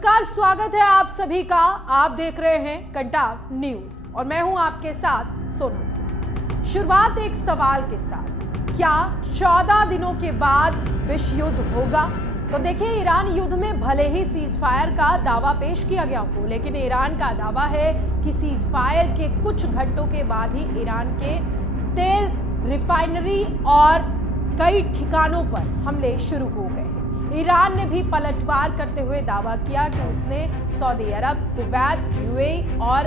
नमस्कार, स्वागत है आप सभी का। आप देख रहे हैं कंटाप न्यूज और मैं हूं आपके साथ सोनम सिंह। शुरुआत एक सवाल के साथ, क्या 14 दिनों के बाद विश्व युद्ध होगा? तो देखिए, ईरान युद्ध में भले ही सीज फायर का दावा पेश किया गया हो, लेकिन ईरान का दावा है कि सीज फायर के कुछ घंटों के बाद ही ईरान के तेल रिफाइनरी और कई ठिकानों पर हमले शुरू हो गए हैं। ईरान ने भी पलटवार करते हुए दावा किया कि उसने सऊदी अरब, कुवैत, यूएई और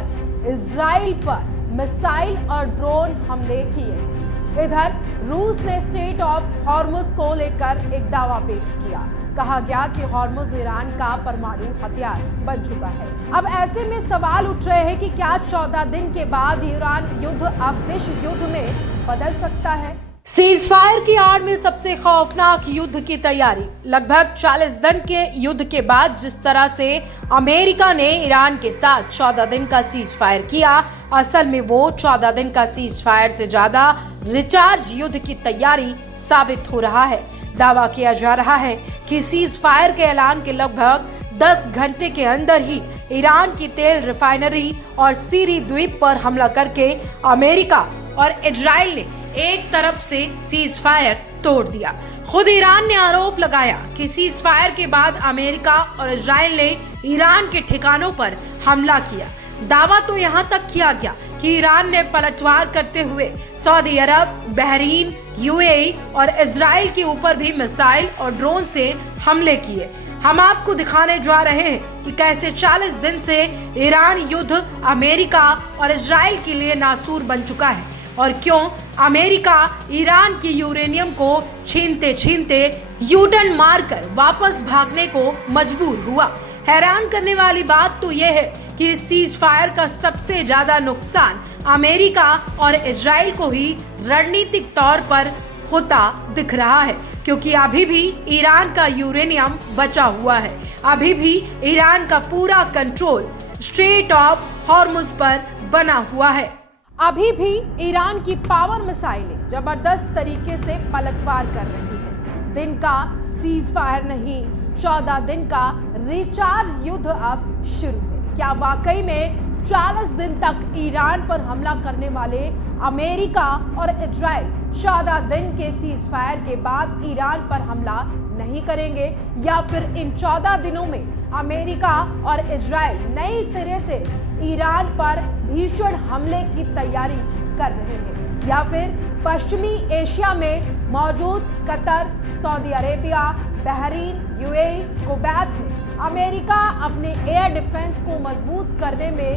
इजराइल पर मिसाइल और ड्रोन हमले किए। इधर रूस ने स्ट्रेट ऑफ हॉर्मुज को लेकर एक दावा पेश किया। कहा गया कि हॉर्मुज ईरान का परमाणु हथियार बन चुका है। अब ऐसे में सवाल उठ रहे हैं कि क्या 14 दिन के बाद ईरान युद्ध अब विश्व युद्ध में बदल सकता है? सीज फायर की आड़ में सबसे खौफनाक युद्ध की तैयारी। लगभग 40 दिन के युद्ध के बाद जिस तरह से अमेरिका ने ईरान के साथ 14 दिन का सीज फायर किया, असल में वो 14 दिन का सीज फायर से ज्यादा रिचार्ज युद्ध की तैयारी साबित हो रहा है। दावा किया जा रहा है कि सीज फायर के ऐलान के लगभग 10 घंटे के अंदर ही ईरान की तेल रिफाइनरी और सीरी द्वीप पर हमला करके अमेरिका और इजराइल ने एक तरफ से सीज फायर तोड़ दिया। खुद ईरान ने आरोप लगाया कि सीज फायर के बाद अमेरिका और इजराइल ने ईरान के ठिकानों पर हमला किया। दावा तो यहाँ तक किया गया कि ईरान ने पलटवार करते हुए सऊदी अरब, बहरीन, यूएई और इजराइल के ऊपर भी मिसाइल और ड्रोन से हमले किए। हम आपको दिखाने जा रहे हैं कि कैसे 40 दिन से ईरान युद्ध अमेरिका और इजराइल के लिए नासूर बन चुका है और क्यों अमेरिका ईरान की यूरेनियम को छीनते छीनते यूटर्न मारकर वापस भागने को मजबूर हुआ। हैरान करने वाली बात तो यह है कि इस सीज फायर का सबसे ज्यादा नुकसान अमेरिका और इजराइल को ही रणनीतिक तौर पर होता दिख रहा है, क्योंकि अभी भी ईरान का यूरेनियम बचा हुआ है। अभी भी ईरान का पूरा कंट्रोल स्ट्रेट ऑफ हॉर्मुज पर बना हुआ है। अभी भी ईरान की पावर मिसाइलें जबरदस्त तरीके से पलटवार कर रही हैं। दिन का सीज फायर नहीं, 14 दिन का रिचार्ज युद्ध अब शुरू है। क्या वाकई में 40 दिन तक ईरान पर हमला करने वाले अमेरिका और इजराइल 14 दिन के सीज फायर के बाद ईरान पर हमला नहीं करेंगे, या फिर इन 14 दिनों में अमेरिका और इजराइल नए सिरे से ईरान पर भीषण हमले की तैयारी कर रहे हैं, या फिर पश्चिमी एशिया में मौजूद Qatar, Saudi Arabia, Bahrain, UAE, Kuwait में अमेरिका अपने एयर डिफेंस को मजबूत करने में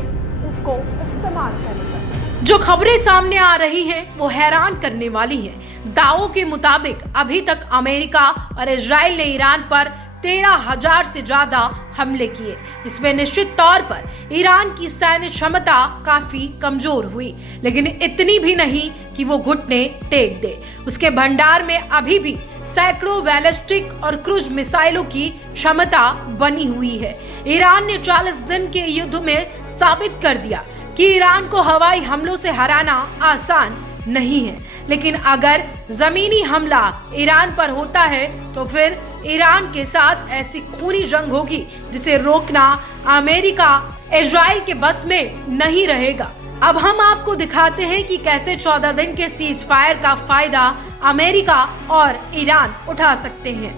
इसको इस्तेमाल करेगा। जो खबरें सामने आ रही हैं वो हैरान करने वाली हैं। दावों के मुताबिक अभी तक अमेरिका और इजराइल ने ईरान पर 13,000 से ज्यादा हमले किए। इसमें निश्चित तौर पर ईरान की सैन्य क्षमता काफी कमजोर हुई, लेकिन इतनी भी नहीं कि वो घुटने टेक दे। उसके भंडार में अभी भी सैकड़ों बैलिस्टिक और क्रूज मिसाइलों की क्षमता बनी हुई है। ईरान ने 40 दिन के युद्ध में साबित कर दिया कि ईरान को हवाई हमलों से हराना आसान नहीं है, लेकिन अगर जमीनी हमला ईरान पर होता है तो फिर ईरान के साथ ऐसी खूनी जंग होगी जिसे रोकना अमेरिका, इजराइल के बस में नहीं रहेगा। अब हम आपको दिखाते हैं कि कैसे 14 दिन के सीज फायर का फायदा अमेरिका और ईरान उठा सकते हैं।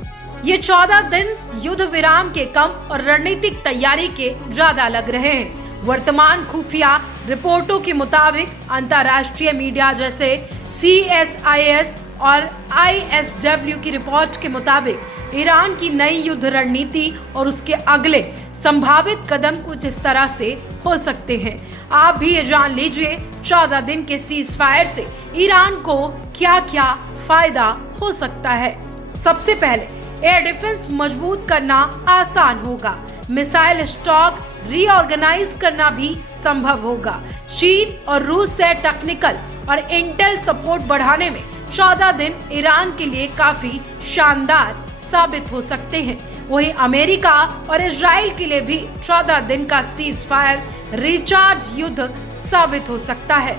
ये 14 दिन युद्ध विराम के कम और रणनीतिक तैयारी के ज्यादा लग रहे हैं। वर्तमान खुफिया रिपोर्टों के मुताबिक अंतर्राष्ट्रीय मीडिया जैसे CSIS और ISW की रिपोर्ट के मुताबिक ईरान की नई युद्ध रणनीति और उसके अगले संभावित कदम कुछ इस तरह से हो सकते हैं। आप भी ये जान लीजिए 14 दिन के सीज फायर से ईरान को क्या क्या फायदा हो सकता है। सबसे पहले एयर डिफेंस मजबूत करना आसान होगा। मिसाइल स्टॉक रीऑर्गेनाइज करना भी संभव होगा। चीन और रूस से टेक्निकल और इंटेल सपोर्ट बढ़ाने में 14 दिन ईरान के लिए काफी शानदार साबित हो सकते हैं। वहीं अमेरिका और इजराइल के लिए भी 14 दिन का सीज फायर रिचार्ज युद्ध साबित हो सकता है।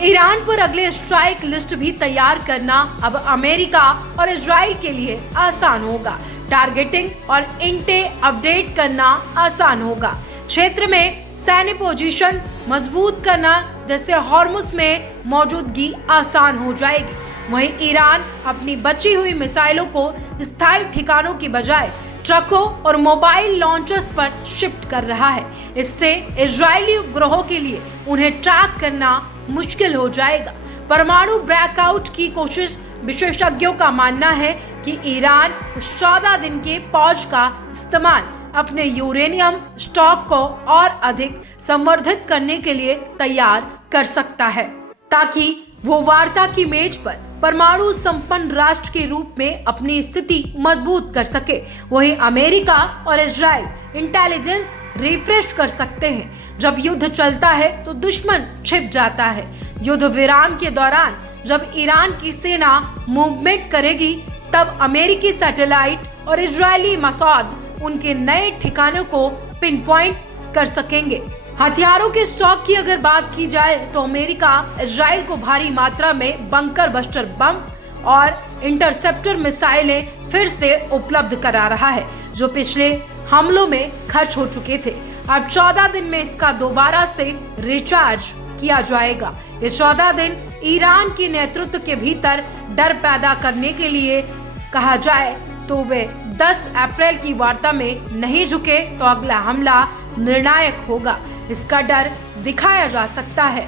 ईरान पर अगले स्ट्राइक लिस्ट भी तैयार करना अब अमेरिका और इजराइल के लिए आसान होगा, टारगेटिंग और इंटे अपडेट करना आसान होगा। क्षेत्र में सैन्य पोजीशन मजबूत करना जैसे हॉर्मुज में मौजूदगी आसान हो जाएगी। वहीं ईरान अपनी बची हुई मिसाइलों को स्थायी ठिकानों की बजाय ट्रकों और मोबाइल लॉन्चर्स पर शिफ्ट कर रहा है। इससे इजरायली उपग्रहों के लिए उन्हें ट्रैक करना मुश्किल हो जाएगा। परमाणु ब्रेकआउट की कोशिश, विशेषज्ञों का मानना है कि ईरान 14 दिन के पॉज का इस्तेमाल अपने यूरेनियम स्टॉक को और अधिक संवर्धित करने के लिए तैयार कर सकता है, ताकि वो वार्ता की मेज पर परमाणु संपन्न राष्ट्र के रूप में अपनी स्थिति मजबूत कर सके। वहीं अमेरिका और इजराइल इंटेलिजेंस रिफ्रेश कर सकते हैं। जब युद्ध चलता है तो दुश्मन छिप जाता है। युद्ध विराम के दौरान जब ईरान की सेना मूवमेंट करेगी, तब अमेरिकी सैटेलाइट और इजरायली मसौद उनके नए ठिकानों को पिन पॉइंट कर सकेंगे। हथियारों के स्टॉक की अगर बात की जाए तो अमेरिका इजराइल को भारी मात्रा में बंकर बस्टर बम और इंटरसेप्टर मिसाइलें फिर से उपलब्ध करा रहा है, जो पिछले हमलों में खर्च हो चुके थे। अब 14 दिन में इसका दोबारा से रिचार्ज किया जाएगा। ये 14 दिन ईरान के नेतृत्व के भीतर डर पैदा करने के लिए कहा जाए तो वे 10 अप्रैल की वार्ता में नहीं झुके तो अगला हमला निर्णायक होगा, इसका डर दिखाया जा सकता है।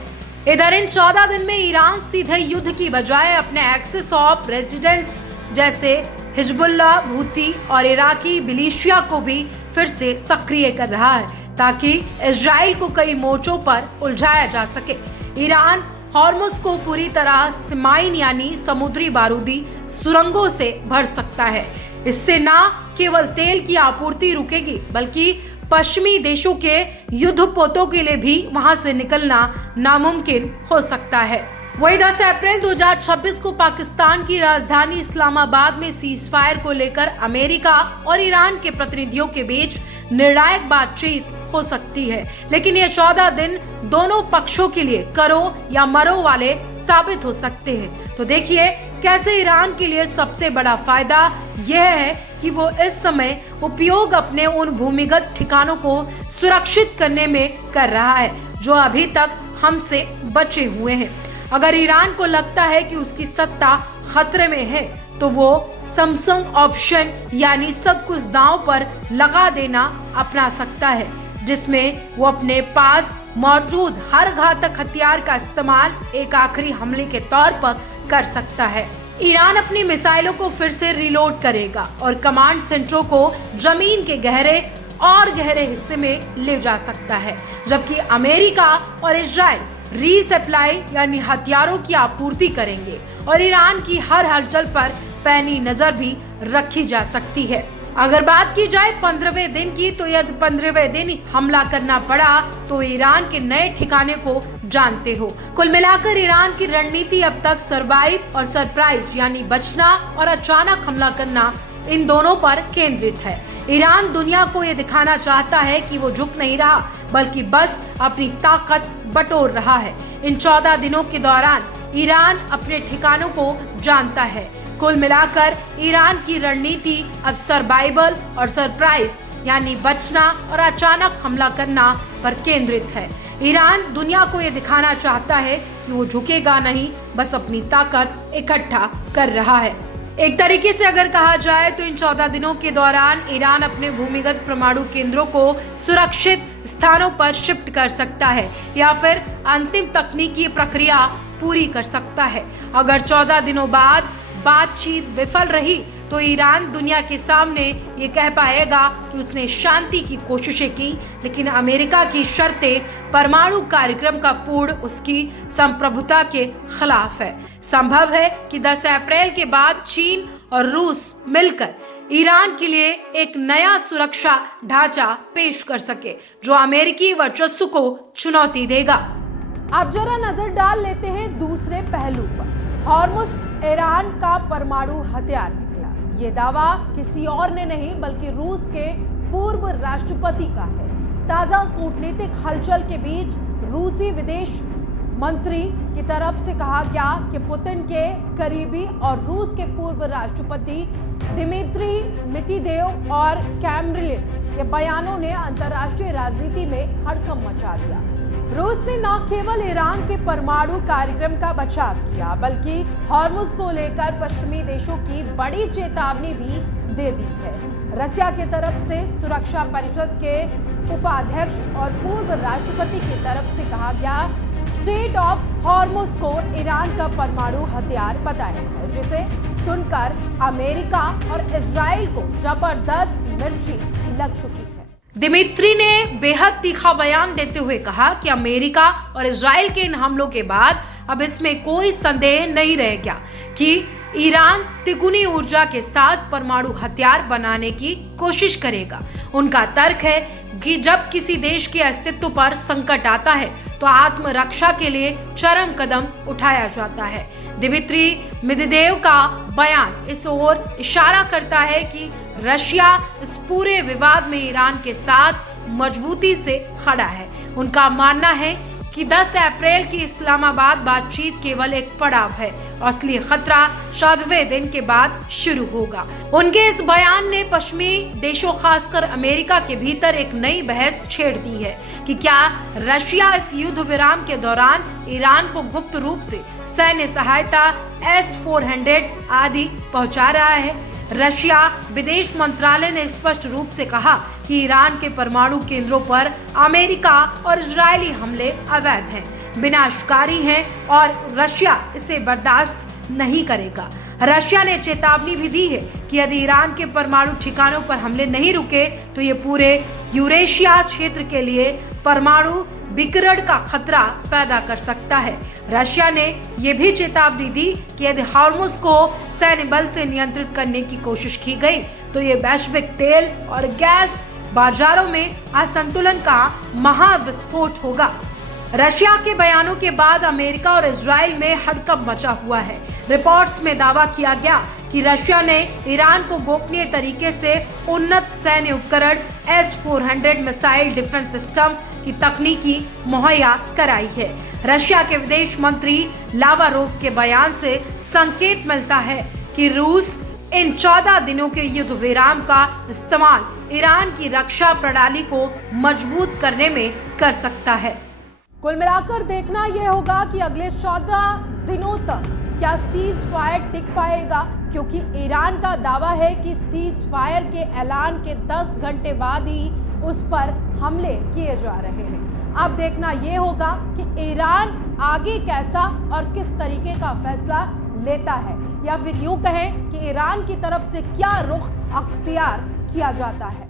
इधर इन 14 दिन में ईरान सीधे युद्ध की बजाय अपने एक्सिस ऑफ रेजिडेंस जैसे हिजबुल्लाह, हूती और इराकी मिलिशिया को भी फिर से सक्रिय कर रहा है, ताकि इजराइल को कई मोर्चों पर उलझाया जा सके। ईरान हॉर्मुज को पूरी तरह सिमाइन यानी समुद्री बारूदी सुरंगों से भर सकता है। इससे न केवल तेल की आपूर्ति रुकेगी, बल्कि पश्चिमी देशों के युद्धपोतों के लिए भी वहां से निकलना नामुमकिन हो सकता है। वही 10 अप्रैल 2026 को पाकिस्तान की राजधानी इस्लामाबाद में सीज फायर को लेकर अमेरिका और ईरान के प्रतिनिधियों के बीच निर्णायक बातचीत हो सकती है, लेकिन ये 14 दिन दोनों पक्षों के लिए करो या मरो वाले साबित हो सकते हैं। तो देखिए कैसे ईरान के लिए सबसे बड़ा फायदा यह है कि वो इस समय उपयोग अपने उन भूमिगत ठिकानों को सुरक्षित करने में कर रहा है, जो अभी तक हमसे बचे हुए हैं। अगर ईरान को लगता है कि उसकी सत्ता खतरे में है, तो वो सैमसंग ऑप्शन यानी सब कुछ दांव पर लगा देना अपना सकता है, जिसमें वो अपने पास मौजूद हर घातक हथियार का इस्तेमाल एक आखिरी हमले के तौर पर कर सकता है। ईरान अपनी मिसाइलों को फिर से रिलोड करेगा और कमांड सेंटरों को जमीन के गहरे और गहरे हिस्से में ले जा सकता है, जबकि अमेरिका और इजराइल रीसप्लाई यानी हथियारों की आपूर्ति करेंगे और ईरान की हर हलचल पर पैनी नजर भी रखी जा सकती है। अगर बात की जाए 15वें दिन की, तो यदि 15वें दिन हमला करना पड़ा तो ईरान के नए ठिकाने को जानते हो। कुल मिलाकर ईरान की रणनीति अब तक सर्वाइव और सरप्राइज यानी बचना और अचानक हमला करना, इन दोनों पर केंद्रित है। ईरान दुनिया को ये दिखाना चाहता है कि वो झुक नहीं रहा, बल्कि बस अपनी ताकत बटोर रहा है। इन 14 दिनों के दौरान ईरान अपने ठिकानों को जानता है। कुल मिलाकर ईरान की रणनीति अब सर्वाइवल और सरप्राइज यानी बचना और अचानक हमला करना पर केंद्रित है। ईरान दुनिया को ये दिखाना चाहता है कि वो झुकेगा नहीं, बस अपनी ताकत इकट्ठा कर रहा है। एक तरीके से अगर कहा जाए तो इन 14 दिनों के दौरान ईरान अपने भूमिगत परमाणु केंद्रों को सुरक्षित स्थानों पर शिफ्ट कर सकता है या फिर अंतिम तकनीकी प्रक्रिया पूरी कर सकता है। अगर 14 दिनों बाद बातचीत विफल रही तो ईरान दुनिया के सामने ये कह पाएगा कि उसने शांति की कोशिशें की, लेकिन अमेरिका की शर्तें परमाणु कार्यक्रम का पूर्ण उसकी संप्रभुता के खिलाफ है। संभव है कि 10 अप्रैल के बाद चीन और रूस मिलकर ईरान के लिए एक नया सुरक्षा ढांचा पेश कर सके, जो अमेरिकी वर्चस्व को चुनौती देगा। अब जरा नजर डाल लेते हैं दूसरे पहलू पर। हॉर्मुज ईरान का परमाणु हथियार निकला, ये दावा किसी और ने नहीं बल्कि रूस के पूर्व राष्ट्रपति का है। ताजा कूटनीतिक हलचल के बीच रूसी विदेश मंत्री की तरफ से कहा गया कि पुतिन के करीबी और रूस के पूर्व राष्ट्रपति दिमित्री मेदवेदेव और क्रेमलिन के बयानों ने अंतर्राष्ट्रीय राजनीति में हड़कंप मचा दिया। रूस ने न केवल ईरान के परमाणु कार्यक्रम का बचाव किया, बल्कि हॉर्मुज को लेकर पश्चिमी देशों की बड़ी चेतावनी भी दे दी है। रसिया की तरफ से सुरक्षा परिषद के उपाध्यक्ष और पूर्व राष्ट्रपति की तरफ से कहा गया स्ट्रेट ऑफ हॉर्मुज को ईरान का परमाणु हथियार बताया है, जिसे सुनकर अमेरिका और इजराइल को जबरदस्त मिर्ची लग चुकी है। दिमित्री ने बेहद तीखा बयान देते हुए कहा कि अमेरिका और इजराइल के इन हमलों के बाद अब इसमें कोई संदेह नहीं रह गया कि ईरान तिगुनी ऊर्जा के साथ परमाणु हथियार बनाने की कोशिश करेगा। उनका तर्क है कि जब किसी देश के अस्तित्व पर संकट आता है तो आत्मरक्षा के लिए चरम कदम उठाया जाता है। दिमित्री मेदवेदेव का बयान इस ओर इशारा करता है कि रशिया इस पूरे विवाद में ईरान के साथ मजबूती से खड़ा है। उनका मानना है कि 10 अप्रैल की इस्लामाबाद बातचीत केवल एक पड़ाव है, असली खतरा 14वें दिन के बाद शुरू होगा। उनके इस बयान ने पश्चिमी देशों खासकर अमेरिका के भीतर एक नई बहस छेड़ दी है कि क्या रशिया इस युद्ध विराम के दौरान ईरान को गुप्त रूप से सैन्य सहायता S-400 आदि पहुंचा रहा है। रशिया विदेश मंत्रालय ने स्पष्ट रूप से कहा कि ईरान के परमाणु केंद्रों पर अमेरिका और इजरायली हमले अवैध हैं, विनाशकारी हैं और रशिया इसे बर्दाश्त नहीं करेगा। रशिया ने चेतावनी भी दी है कि यदि ईरान के परमाणु ठिकानों पर हमले नहीं रुके तो ये पूरे यूरेशिया क्षेत्र के लिए परमाणु विकिरण का खतरा पैदा कर सकता है। रशिया ने यह भी चेतावनी दी कि यदि हॉर्मुज को सैन्य बल से नियंत्रित करने की कोशिश की गई तो ये वैश्विक तेल और गैस बाजारों में असंतुलन का महाविस्फोट होगा। रशिया के बयानों के बाद अमेरिका और इजराइल में हड़कंप मचा हुआ है। रिपोर्ट्स में दावा किया गया कि रशिया ने ईरान को गोपनीय तरीके से उन्नत सैन्य उपकरण S-400 मिसाइल डिफेंस सिस्टम की तकनीकी मुहैया कराई है। रशिया के विदेश मंत्री लावरोव के बयान से संकेत मिलता है कि रूस इन 14 दिनों के युद्ध विराम का इस्तेमाल ईरान की रक्षा प्रणाली को मजबूत करने में कर सकता है। कुल मिलाकर देखना यह होगा कि अगले 14 दिनों तक क्या सीज फायर टिक पाएगा, क्योंकि ईरान का दावा है कि सीज फायर के ऐलान के 10 घंटे बाद ही उस पर हमले किए जा रहे हैं। अब देखना यह होगा कि ईरान आगे कैसा और किस तरीके का फैसला लेता है, या फिर यूं कहें कि ईरान की तरफ से क्या रुख अख्तियार किया जाता है।